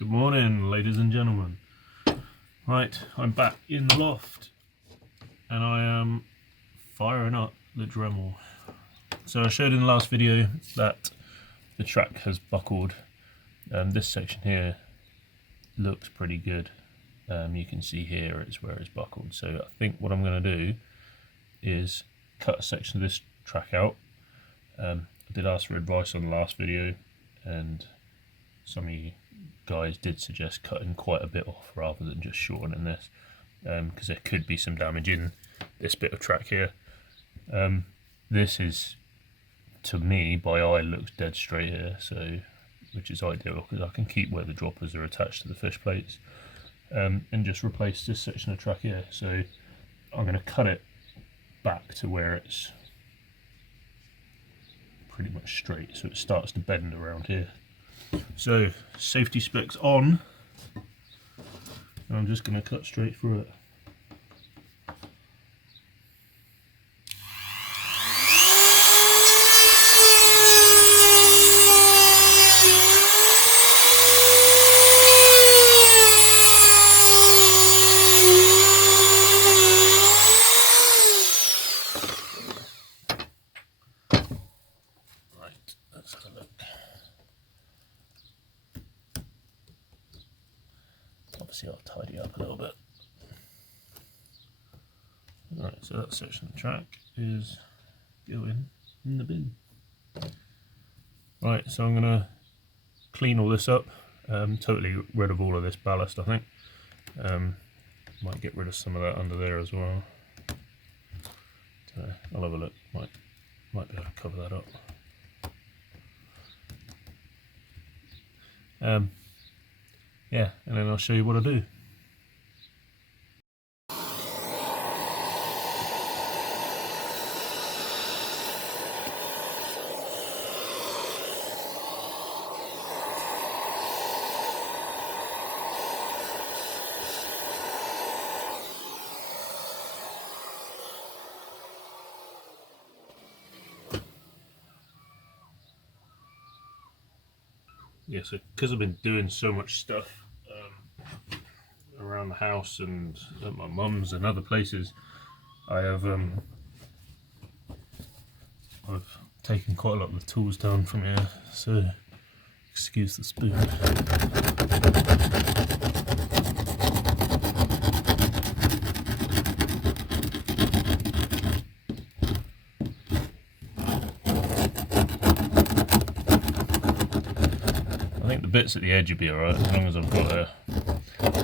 Good morning, ladies and gentlemen. Right, I'm back in the loft and I am firing up the Dremel. So I showed in the last video that the track has buckled. This section here looks pretty good. You can see here it's where it's buckled. So I think what I'm going to do is cut a section of this track out. I did ask for advice on the last video, and some of you guys did suggest cutting quite a bit off rather than just shortening this, because there could be some damage in this bit of track here. This is, to me, by eye, looks dead straight here, so which is ideal because I can keep where the droppers are attached to the fish plates, and just replace this section of track here. So I'm going to cut it back to where it's pretty much straight, so it starts to bend around here. So safety specs on, and I'm just going to cut straight through it. Right, let's have a look. Obviously I'll tidy up a little bit. Right, so that section of the track is going in the bin. Right, so I'm going to clean all this up, totally rid of all of this ballast I think. Might get rid of some of that under there as well. So I'll have a look, might be able to cover that up. Yeah, and then I'll show you what I do. Yeah, so because I've been doing so much stuff around the house and at my mum's and other places, I have I've taken quite a lot of the tools down from here, so excuse the spoon. I think the bits at the edge will be alright, as long as I've got a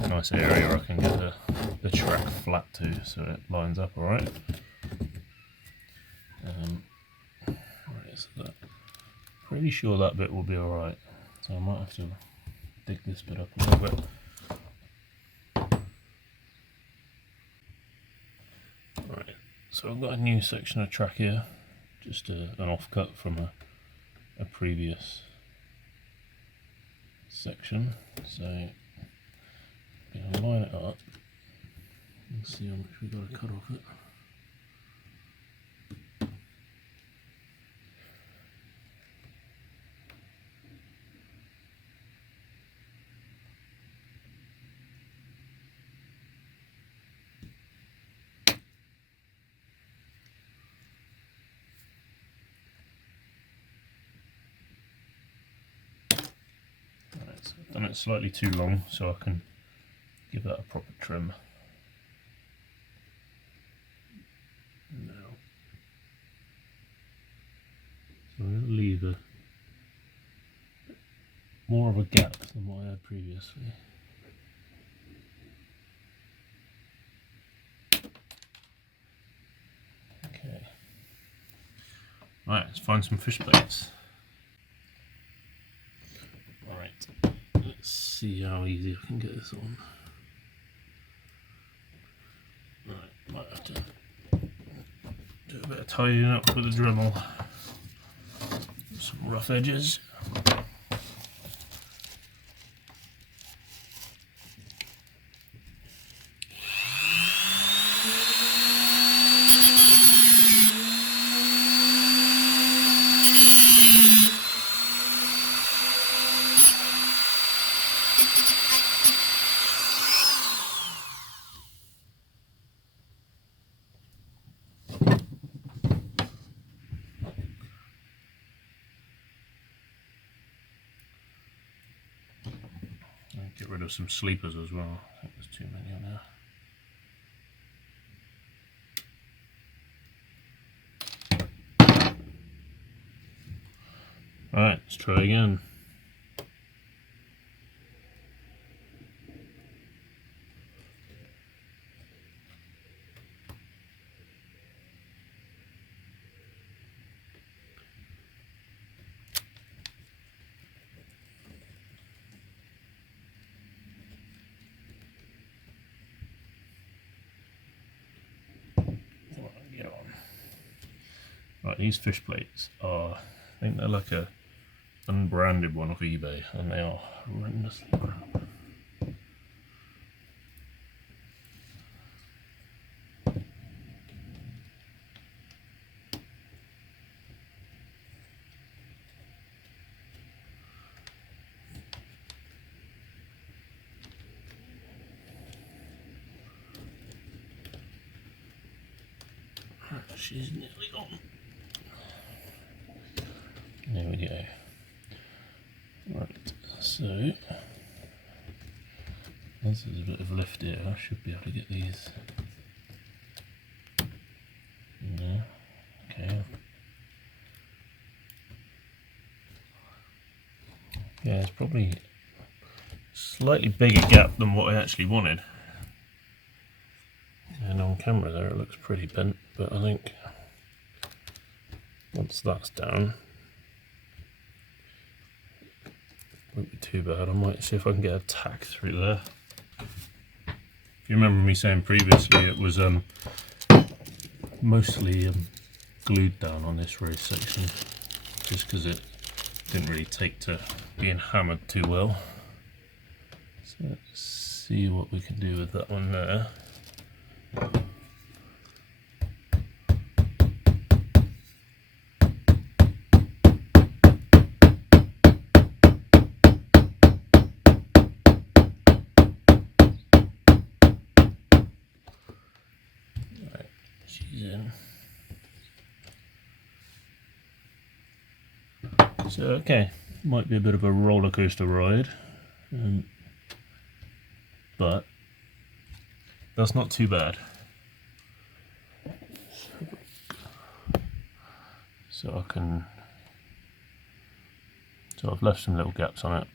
nice area I can get the track flat to, so it lines up alright. Right, so pretty sure that bit will be alright, so I might have to dig this bit up a little bit. Right, so I've got a new section of track here, just an offcut from a previous section, so I'm going to line it up and see how much we've got to cut off it. So I've done it slightly too long, so I can give that a proper trim. Now, so I'm going to leave more of a gap than what I had previously. Okay. Right, let's find some fish plates. Alright, let's see how easy I can get this on. Right, might have to do a bit of tidying up with the Dremel. Some rough edges. Get rid of some sleepers as well. I think there's too many on there. Alright, let's try again. Right, these fish plates are, I think they're like a unbranded one off eBay, and they are horrendously crap. She's nearly on. There we go. Right, so as there's a bit of lift here, I should be able to get these in there. Okay. Yeah, it's probably a slightly bigger gap than what I actually wanted. And on camera there it looks pretty bent, but I think once that's down, won't be too bad. I might see if I can get a tack through there. If you remember me saying previously, it was mostly glued down on this race section, just because it didn't really take to being hammered too well. So let's see what we can do with that one there. Right, she's in. So okay, might be a bit of a roller coaster ride, but that's not too bad. So I've left some little gaps on it.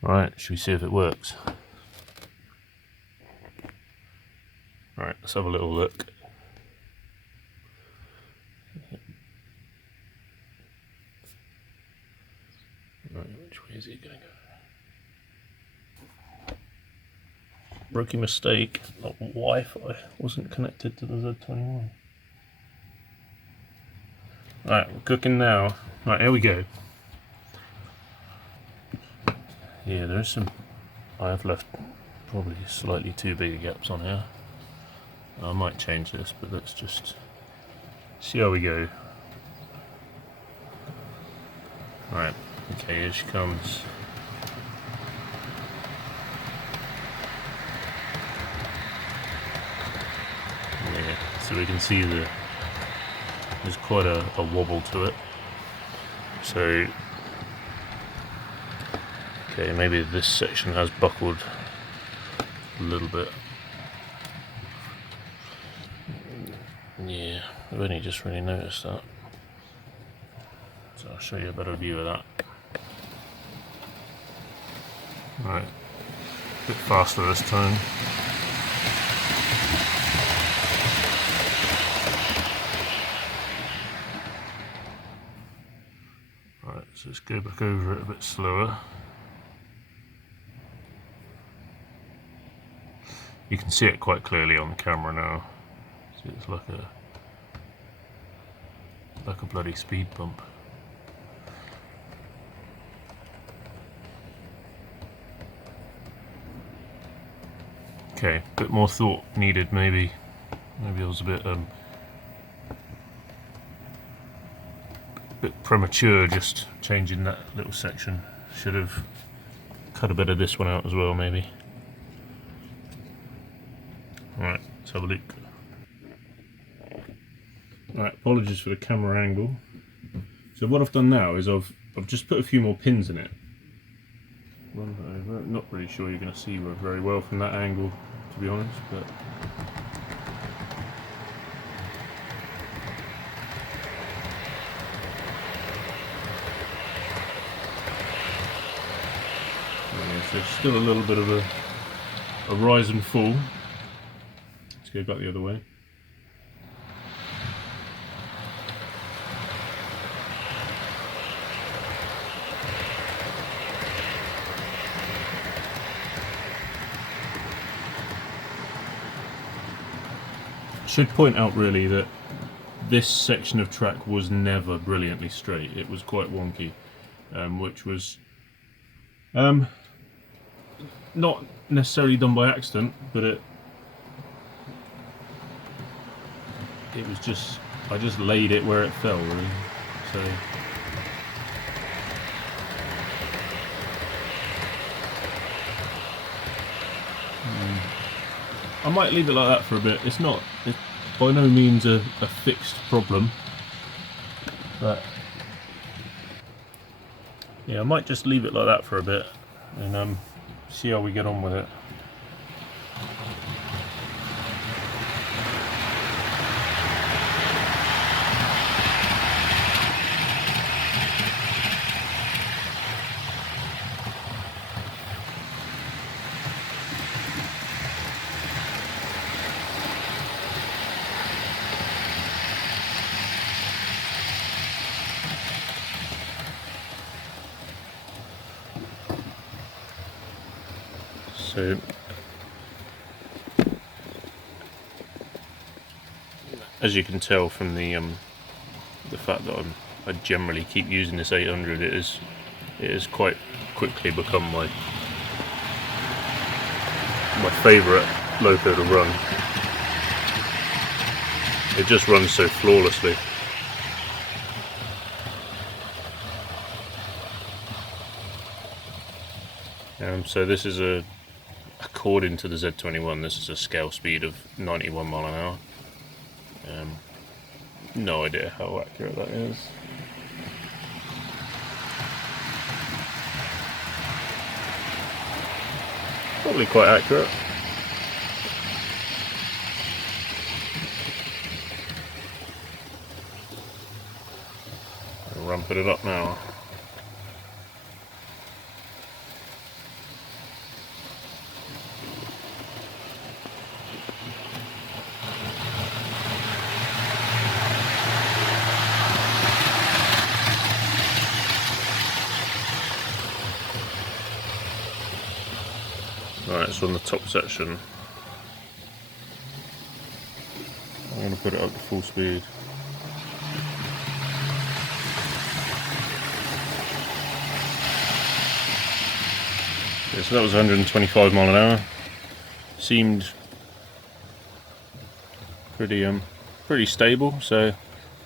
Right, should we see if it works? Right, let's have a little look. Right, which way is it going to go? Rookie mistake, Wi-Fi wasn't connected to the Z21. Right, we're cooking now. Right, here we go. Yeah, there's some, I have left probably slightly too big gaps on here. I might change this, but let's just see how we go. Right, okay, here she comes. Yeah, so we can see there's quite a wobble to it. So, okay, maybe this section has buckled a little bit. Yeah, I've only just really noticed that. So I'll show you a better view of that. Right, a bit faster this time. Right, so let's go back over it a bit slower. You can see it quite clearly on the camera now. See, it's like a bloody speed bump. Okay, a bit more thought needed maybe. Maybe I was a bit premature just changing that little section. Should have cut a bit of this one out as well maybe. Alright, let's have a look. Alright, apologies for the camera angle. So what I've done now is I've just put a few more pins in it. Run that over. Not really sure you're going to see very well from that angle, to be honest, but yeah, so still a little bit of a rise and fall. Let's go back the other way. Should point out really that this section of track was never brilliantly straight. It was quite wonky, which was not necessarily done by accident, but it was just, I just laid it where it fell really. So I might leave it like that for a bit. It's by no means a fixed problem, but yeah, I might just leave it like that for a bit and see how we get on with it. So as you can tell from the fact that I generally keep using this 800, it has quite quickly become my favourite loco to run. It just runs so flawlessly. So this is according to the Z21, this is a scale speed of 91 mile an hour. No idea how accurate that is. Probably quite accurate. I'll ramp it up now. Right, so on the top section, I'm going to put it up to full speed. Yeah, so that was 125 mile an hour. Seemed pretty stable. So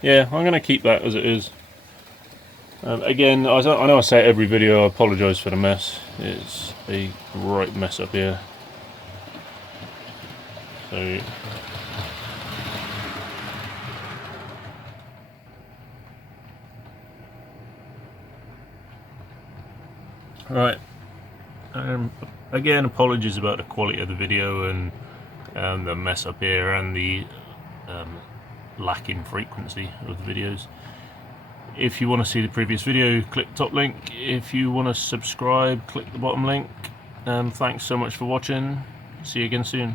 yeah, I'm going to keep that as it is. Again, I know I say it every video, I apologise for the mess. It's a right mess up here. So right, again, apologies about the quality of the video and the mess up here and the lack in frequency of the videos. If you want to see the previous video, click the top link. If you want to subscribe, click the bottom link. Thanks so much for watching. See you again soon.